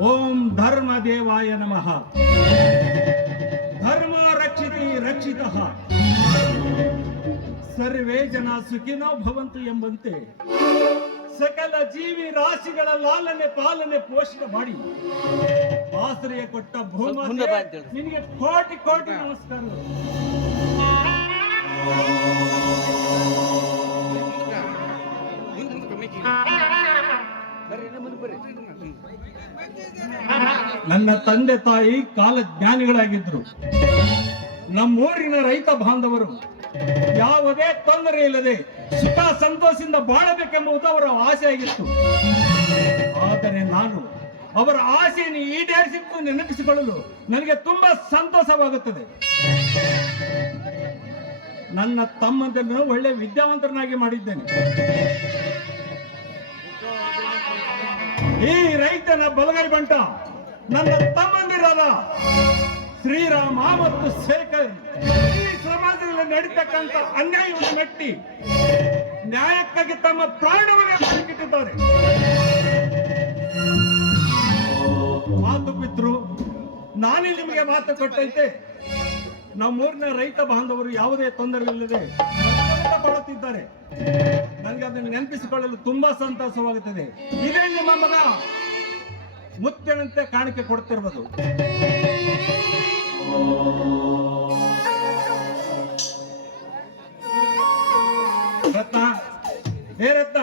ವಾಸುದೇವಾಯ ನಮಃ. ಧರ್ಮ ರಕ್ಷಿತಿ ರಕ್ಷಿತ. ಸರ್ವೇ ಜನ ಸುಖಿನೋ ಭವಂತು ಎಂಬಂತೆ ಸಕಲ ಜೀವಿ ರಾಶಿಗಳ ಲಾಲನೆ ಪಾಲನೆ ಪೋಷಣೆ ಮಾಡಿ ಆಶ್ರಯ ಕೊಟ್ಟ ಹೇಳು. ನಿನಗೆ ಕೋಟಿ ಕೋಟಿ ನಮಸ್ಕಾರಗಳು. ನನ್ನ ತಂದೆ ತಾಯಿ ಕಾಲ ಜ್ಞಾನಿಗಳಾಗಿದ್ರು ನಮ್ಮೂರಿನ ರೈತ ಬಾಂಧವರು ಯಾವುದೇ ತೊಂದರೆ ಇಲ್ಲದೆ ಸುಖ ಸಂತೋಷದಿಂದ ಬಾಳಬೇಕೆಂಬುದು ಅವರ ಆಸೆ ಆಗಿತ್ತು ಆದರೆ ನಾನು ಅವರ ಆಸೆಯನ್ನು ಈಡೇರಿಸಿದ್ದು ನೆನಪಿಸಿಕೊಳ್ಳಲು ನನಗೆ ತುಂಬಾ ಸಂತೋಷವಾಗುತ್ತದೆ. ನನ್ನ ತಮ್ಮಂದನ್ನು ಒಳ್ಳೆ ವಿದ್ಯಾವಂತರನ್ನಾಗಿ ಮಾಡಿದ್ದೇನೆ. ಈ ರೈತನ ಬಲಗೈ ಬಂಟ. ನನ್ನ ತಮ್ಮಂದಿರಾದ ಶ್ರೀರಾಮ ಮತ್ತು ಶೇಖರ್. ಈ ಸಮಾಜದಲ್ಲಿ ನಡೀತಕ್ಕಂಥ ಅನ್ಯಾಯವನ್ನು ಮೆಟ್ಟಿ, ನ್ಯಾಯಕ್ಕಾಗಿ ತಮ್ಮ ಪ್ರಾಣವನ್ನೇ ಬದುಕಿಟ್ಟಿದ್ದಾರೆ ಮಾತು ಬಿದ್ರು, ನಾನೇ ನಿಮಗೆ ಮಾತು ಕೊಟ್ಟಂತೆ. ನಮ್ಮೂರಿನ ರೈತ ಬಾಂಧವರು ಯಾವುದೇ ತೊಂದರೆ ಇಲ್ಲದೆ ಸಂತೋಷ ಪಡುತ್ತಿದ್ದಾರೆ ನನಗೆ ಅದನ್ನು ನೆನಪಿಸಿಕೊಳ್ಳಲು ತುಂಬಾ ಸಂತೋಷವಾಗುತ್ತದೆ. ಇದೇ ನಿಮ್ಮ ಮಗ ಮುತ್ತಿನಂತೆ ಕಾಣಿಕೆ ಕೊಡ್ತಿರ್ಬೋದು. ರತ್ನ ಹೇ ರತ್ನ?